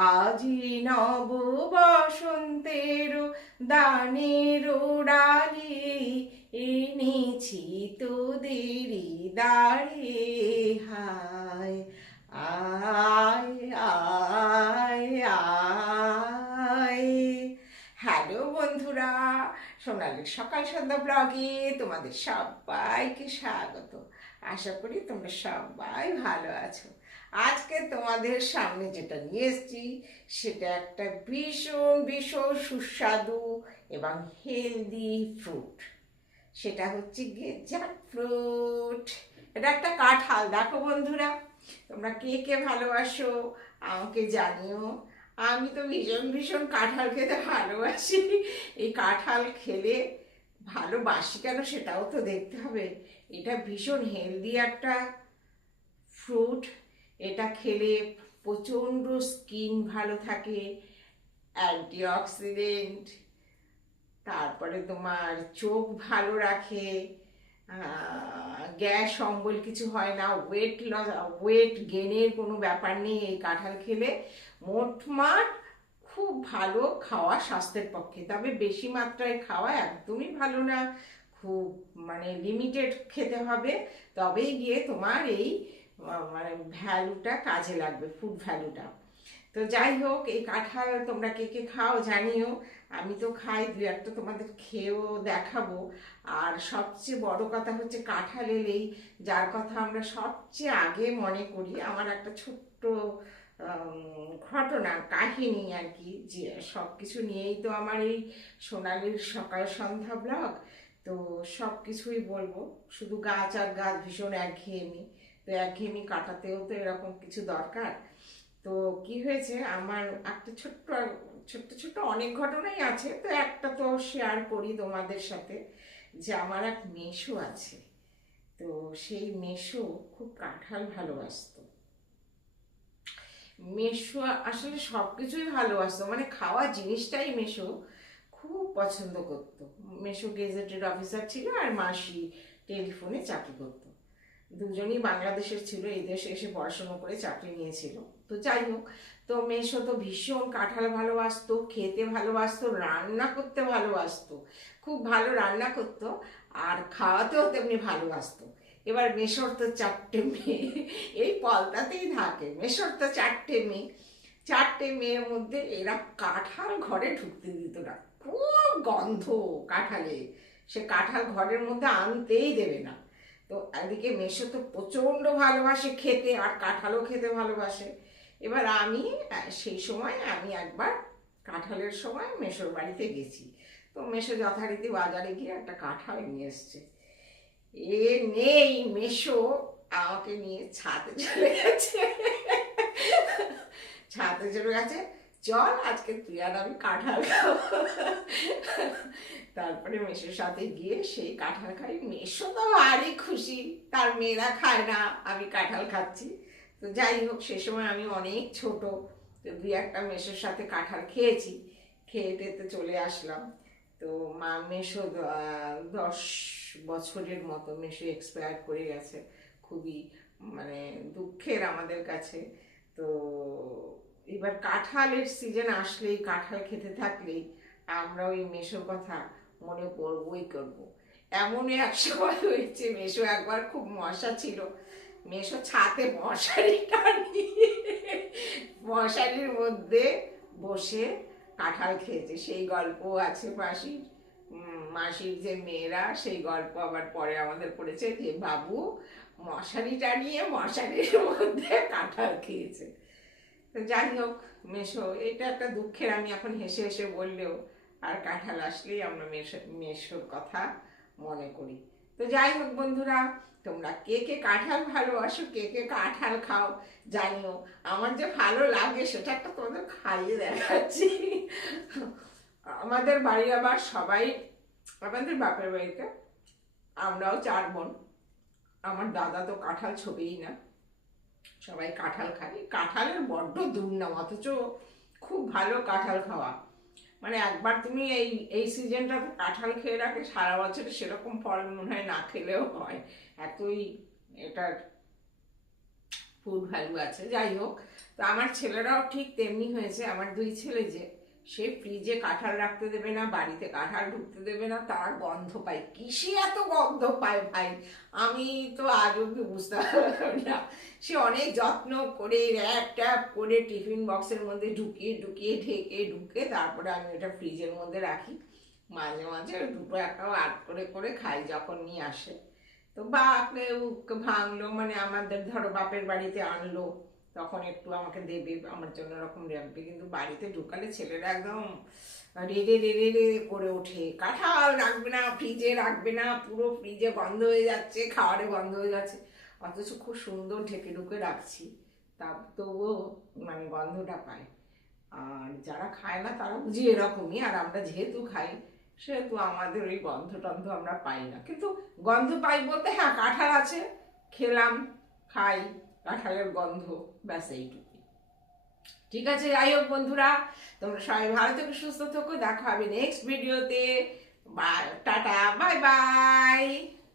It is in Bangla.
আজি নব বসন্তের দানের ডালি এনেছি তোদেরই দাঁড়ে হায় আয় আয় আয়। হ্যালো বন্ধুরা, সোনালীর সকাল সন্ধ্যা ব্লগে তোমাদের সবাইকে স্বাগত। আশা করি তোমরা সবাই ভালো আছো। আজকে তোমাদের সামনে যেটা নিয়ে এসেছি সেটা একটা ভীষণ ভীষণ সুস্বাদু এবং হেলদি ফ্রুট। সেটা হচ্ছে গিয়ে জ্যাকফ্রুট। এটা একটা কাঁঠাল। দেখো বন্ধুরা, তোমরা কে কে ভালোবাসো আমাকে জানিও। আমি তো ভীষণ ভীষণ কাঁঠাল খেতে ভালোবাসি। এই কাঁঠাল খেলে ভালোবাসি কেন সেটাও তো দেখতে হবে। এটা ভীষণ হেলদি একটা ফ্রুট। এটা খেলে প্রচণ্ড স্কিন ভালো থাকে, অ্যান্টিঅক্সিডেন্ট, তারপরে তোমার চোখ ভালো রাখে, গ্যাস অম্বল কিছু হয় না, ওয়েট লস ওয়েট গেনের কোনো ব্যাপার নেই এই কাঁঠাল খেলে। মোটমাট খুব ভালো খাওয়া স্বাস্থ্যের পক্ষে, তবে বেশি মাত্রায় খাওয়া একদমই ভালো না। খুব মানে লিমিটেড খেতে হবে, তবেই গিয়ে তোমার এই মানে ভ্যালুটা কাজে লাগবে, ফুড ভ্যালুটা। তো যাই হোক, এই কাঁঠাল তোমরা কে কে খাও জানিও। আমি তো খাই, দু একটা তোমাদের খেয়েও দেখাবো। আর সবচেয়ে বড় কথা হচ্ছে, কাঁঠাল এলেই যার কথা আমরা সবচেয়ে আগে মনে করি, আমার একটা ছোট্ট ঘটনা কাহিনী আর কি, যে সব কিছু নিয়েই তো আমার এই সোনালীর সকাল সন্ধ্যা ব্লগ। তো সব কিছুই বলবো, শুধু গাছ আর গাছ ভীষণ একঘেয়েমি, তো একঘেয়েমি কাটাতেও তো এরকম কিছু দরকার। তো কি হয়েছে, আমার একটা ছোট্ট ছোট্ট ছোট্ট অনেক ঘটনাই আছে, তো একটা তো শেয়ার করি তোমাদের সাথে। যে আমার এক মেসো আছে, তো সেই মেসো খুব কাঁঠাল ভালোবাসতো। মেসো আসলে সব কিছুই ভালোবাসতো, মানে খাওয়া জিনিসটাই মেসো খুব পছন্দ করতো। মেসো গেজেটেড অফিসার ছিল, আর মাসি টেলিফোনে চাকরি করতো। দুজনই বাংলাদেশের ছিল, এই দেশে এসে পড়াশোনা করে চাকরি নিয়েছিল। তো যাই হোক, তো মেসো তো ভীষণ কাঁঠাল ভালোবাসতো, খেতে ভালোবাসতো, রান্না করতে ভালোবাসতো, খুব ভালো রান্না করতো, আর খাওয়াতেও তেমনি ভালোবাসতো। এবার মেসোর তো চারটে মেয়ে, এই পলতাতেই থাকে। মেসোর তো চারটে মেয়ে, চারটে মেয়ের মধ্যে এরা কাঁঠাল ঘরে ঢুকতে দিত না। খুব গন্ধ কাঁঠালে, সে কাঁঠাল ঘরের মধ্যে আনতেই দেবে না। তো এদিকে মেসো তো প্রচণ্ড ভালোবাসে খেতে, আর কাঁঠালও খেতে ভালোবাসে। এবার আমি সেই সময় আমি একবার কাঁঠালের সময় মেসোর বাড়িতে গেছি। তো মেসো যথারীতি বাজারে গিয়ে একটা কাঁঠাল নিয়ে এসছে। এ নেই, মেসো আমাকে নিয়ে ছাদে চলে গেছে। ছাদে চলে গেছে, চল আজকে তুই আর আমি কাঁঠাল খাবো। তারপরে মেসোর সাথে গিয়ে সেই কাঁঠাল খাই। মেসো তো ভারী খুশি, তার মেয়েরা খায় না, আমি কাঁঠাল খাচ্ছি। তো যাই হোক, সে সময় আমি অনেক ছোট, তো দুই একটা মেসোর সাথে কাঁঠাল খেয়েছি। খেয়ে টেতে চলে আসলাম। তো মা মেসো 10 বছরের মতো মেসো এক্সপায়ার করে গেছে। খুবই মানে দুঃখের আমাদের কাছে। তো এবার কাঁঠালের সিজন আসলেই, কাঁঠাল খেতে থাকলেই আমরা ওই মেসোর কথা মনে পড়বই করবো। এমনই এক সময় হয়েছে, মেসো একবার খুব মশা ছিল, মেসো ছাদে মশারি টানিয়ে মশারির মধ্যে বসে কাঁঠাল খেয়েছে। সেই গল্প আছে মাসির। মাসির যে মেয়েরা, সেই গল্প আবার পরে আমাদের পড়েছে, যে বাবু মশারি টানিয়ে মশারির মধ্যে কাঁঠাল খেয়েছে। তো যাই হোক, মেসো এটা একটা দুঃখের, আমি এখন হেসে হেসে বললেও, আর কাঁঠাল আসলেই আমরা মেসোর কথা মনে করি। তো যাই হোক বন্ধুরা, তোমরা কে কে কাঁঠাল ভালোবাসো, কে কে কাঁঠাল খাও জানিও। আমার যে ভালো লাগে সেটা একটা তোমাদের খাইয়ে দেখাচ্ছি। আমাদের বাড়ি আবার সবাই, আমাদের বাপের বাড়িতে আমরাও 4 বোন। আমার দাদা তো কাঁঠাল ছোবেই না, সবাই কাঁঠাল খায়। কাঁঠালের বড্ড দুর্নাম, অথচ খুব ভালো কাঁঠাল খাওয়া। মানে একবার তুমি এই এই সিজনটাতে কাঁঠাল খেয়ে রাখে, সারা বছরে সেরকম ফল মনে হয় না খেলেও হয়, এতই এটার ফুড ভ্যালু আছে। যাই হোক, তো আমার ছেলেরাও ঠিক তেমনি হয়েছে। আমার দুই ছেলে যে, সে ফ্রিজে কাঁঠাল রাখতে দেবে না, বাড়িতে কাঁঠাল ঢুকতে দেবে না, তার গন্ধ পায়। কিসে এত গন্ধ পায় ভাই, আমি তো আজ অব্দি বুঝতে পারলাম না। সে অনেক যত্ন করে র্যাপ ট্যাপ করে টিফিন বক্সের মধ্যে ঢুকিয়ে ঢুকিয়ে ঢুকে তারপরে আমি ওটা ফ্রিজের মধ্যে রাখি। মাঝে মাঝে দুটো একটা আট করে করে খাই যখন নিয়ে আসে। তো বা কেউ ভাঙলো, মানে আমাদের ধরো বাপের বাড়িতে আনলো, তখন একটু আমাকে দেবে, আমার জন্য এরকম রাখবে। কিন্তু বাড়িতে ঢুকালে ছেলেরা একদম রেড়ে রেড়ে রেড়ে করে ওঠে, কাঁঠাল রাখবে না, ফ্রিজে রাখবে না, পুরো ফ্রিজে বন্ধ হয়ে যাচ্ছে, খাওয়ারে বন্ধ হয়ে যাচ্ছে। অথচ খুব সুন্দর ঢেকে ঢুকে রাখছি, তা তবুও মানে গন্ধটা পায়। আর যারা খায় না তারা বুঝি এরকমই, আর আমরা যেহেতু খাই সেহেতু আমাদের ওই গন্ধ টন্ধ আমরা পাই না। কিন্তু গন্ধ পাই বলতে হ্যাঁ, কাঁঠাল আছে, খেলাম, খাই, কাঁঠালের গন্ধ, ব্যাস এইটুকু। ঠিক আছে, যাই হোক বন্ধুরা, তোমরা সবাই ভালো থেকো, সুস্থ থেকো, দেখা হবে নেক্সট ভিডিওতে। Bye, tata, bye by.